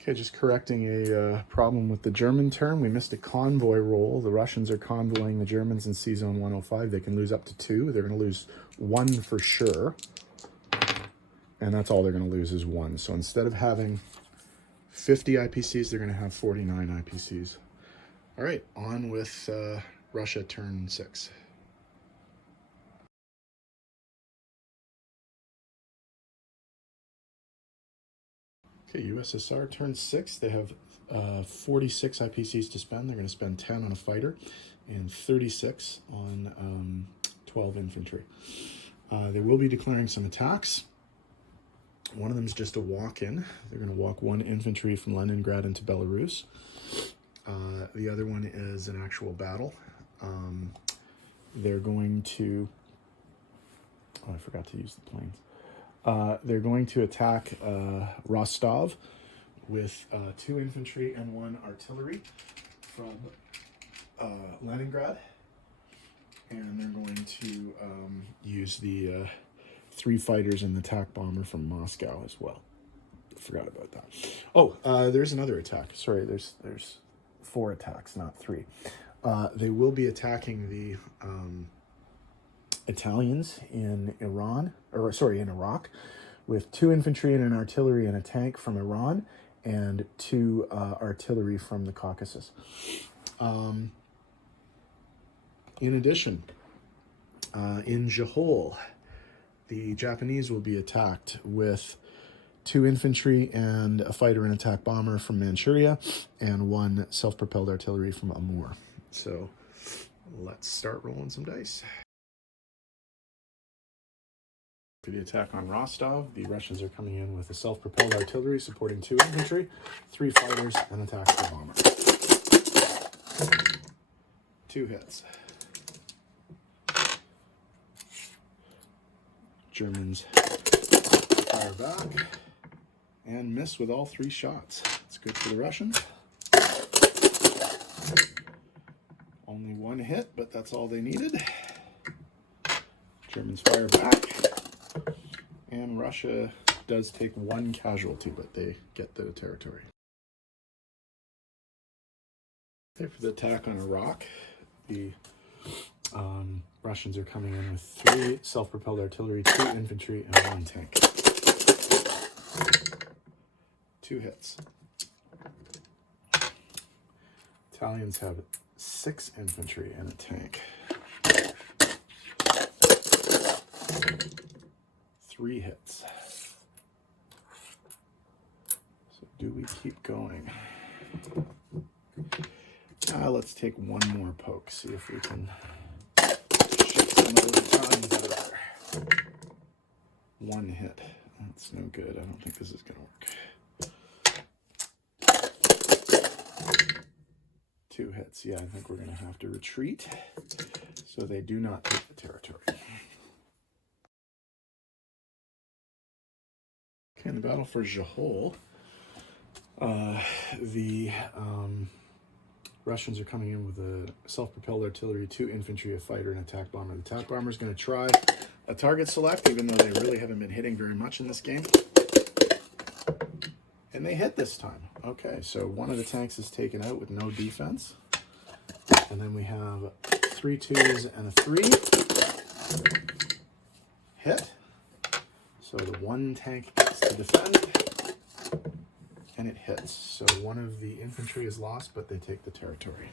Okay, just correcting a problem with the German term. We missed a convoy roll. The Russians are convoying the Germans in C-Zone 105. They can lose up to 2. They're going to lose 1 for sure. And that's all they're going to lose is 1. So instead of having 50 IPCs, they're going to have 49 IPCs. All right, on with Russia turn 6. Okay, USSR turn 6. They have 46 IPCs to spend. They're going to spend 10 on a fighter and 36 on 12 infantry. They will be declaring some attacks. One of them is just a walk-in. They're going to walk 1 infantry from Leningrad into Belarus. The other one is an actual battle. They're going to... Oh, I forgot to use the planes. They're going to attack Rostov with 2 infantry and 1 artillery from Leningrad. And they're going to use the 3 fighters and the attack bomber from Moscow as well. Forgot about that. Oh, there's another attack. Sorry, there's 4 attacks, not 3. They will be attacking the Italians in in Iraq, with 2 infantry and an artillery and a tank from Iran, and 2 artillery from the Caucasus. In addition, in Jehol, the Japanese will be attacked with 2 infantry and a fighter and attack bomber from Manchuria, and 1 self-propelled artillery from Amur. So let's start rolling some dice. For the attack on Rostov, the Russians are coming in with a self-propelled artillery supporting 2 infantry, 3 fighters, and a tactical bomber. 2 hits. Germans fire back and miss with all 3 shots. It's good for the Russians. Only 1 hit, but that's all they needed. Germans fire back. And Russia does take 1 casualty, but they get the territory. Okay, for the attack on Iraq, the Russians are coming in with 3 self-propelled artillery, 2 infantry, and 1 tank. 2 hits. Italians have 6 infantry and a tank. 3 hits. So do we keep going? Let's take 1 more poke, see if we can shift some of those Italians out of there. 1 hit. That's no good. I don't think this is going to work. 2 hits. Yeah, I think we're going to have to retreat. So they do not take the territory. Okay, in the battle for Jehol, the Russians are coming in with a self-propelled artillery, 2 infantry, a fighter, and an attack bomber. The attack bomber is going to try a target select, even though they really haven't been hitting very much in this game. And they hit this time. Okay, so 1 of the tanks is taken out with no defense. And then we have 3 2s and a 3. Hit. So the 1 tank gets to defend. And it hits. So 1 of the infantry is lost, but they take the territory.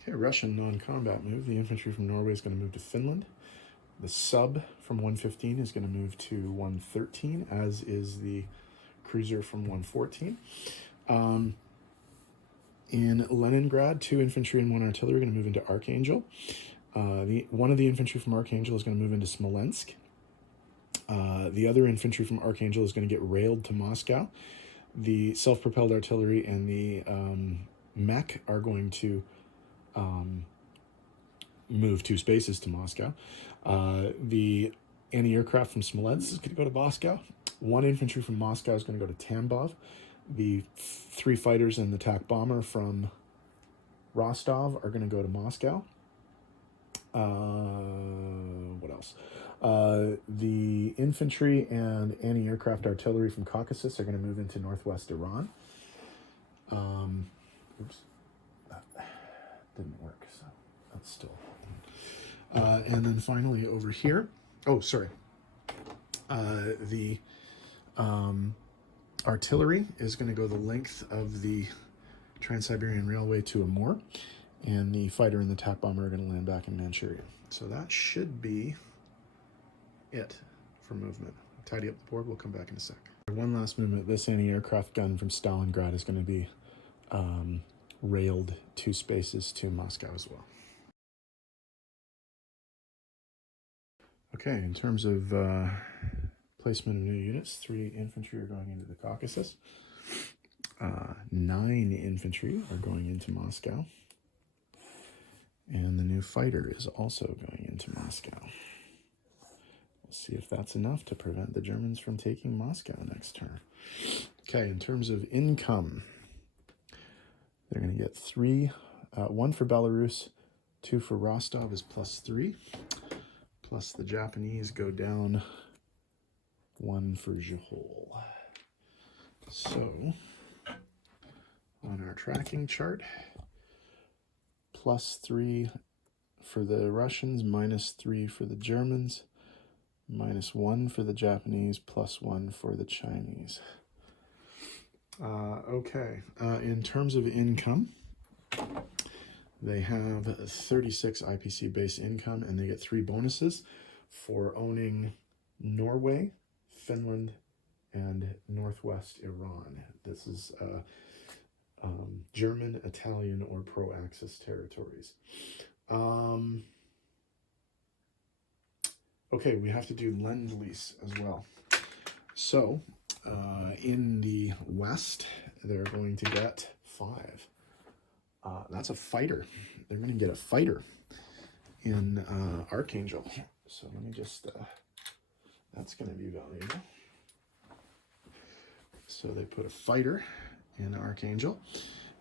Okay, Russian non-combat move. The infantry from Norway is going to move to Finland. The sub from 115 is going to move to 113, as is the cruiser from 114. In Leningrad, 2 infantry and 1 artillery are going to move into Archangel. 1 of the infantry from Archangel is going to move into Smolensk. The other infantry from Archangel is going to get railed to Moscow. The self-propelled artillery and the mech are going to move 2 spaces to Moscow. The anti-aircraft from Smolensk is going to go to Moscow. 1 infantry from Moscow is going to go to Tambov. The 3 fighters and the attack bomber from Rostov are going to go to Moscow. What else? The infantry and anti-aircraft artillery from Caucasus are going to move into northwest Iran. Oops, that didn't work, so that's still. And then finally over here, oh, sorry. The artillery is going to go the length of the Trans-Siberian Railway to Amur, and the fighter and the attack bomber are going to land back in Manchuria. So that should be it for movement. Tidy up the board, we'll come back in a sec. One last movement, this anti-aircraft gun from Stalingrad is going to be railed 2 spaces to Moscow as well. Okay, in terms of placement of new units, 3 infantry are going into the Caucasus, 9 infantry are going into Moscow, and the new fighter is also going into Moscow. We'll see if that's enough to prevent the Germans from taking Moscow next turn. Okay, in terms of income, they're going to get 3, 1 for Belarus, 2 for Rostov is +3, plus the Japanese go down 1 for Jehol. So, on our tracking chart, +3 for the Russians, -3 for the Germans, -1 for the Japanese, +1 for the Chinese. Okay, in terms of income, they have 36 IPC base income, and they get 3 bonuses for owning Norway, Finland, and northwest Iran. This is German, Italian, or pro-Axis territories. Okay, we have to do Lend-Lease as well. So, in the west, they're going to get 5. That's a fighter. They're going to get a fighter in Archangel. So let me just, that's going to be valuable. So they put a fighter in Archangel.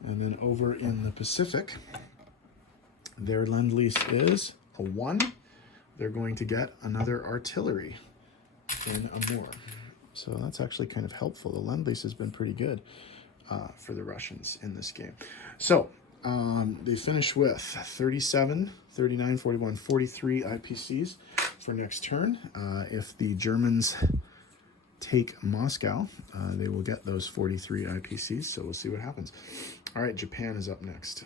And then over in the Pacific, their Lend-Lease is a 1. They're going to get another artillery in Amur. So that's actually kind of helpful. The Lend-Lease has been pretty good for the Russians in this game. So they finish with 37, 39, 41, 43 IPCs for next turn. If the Germans take Moscow, they will get those 43 IPCs, so we'll see what happens. All right, Japan is up next.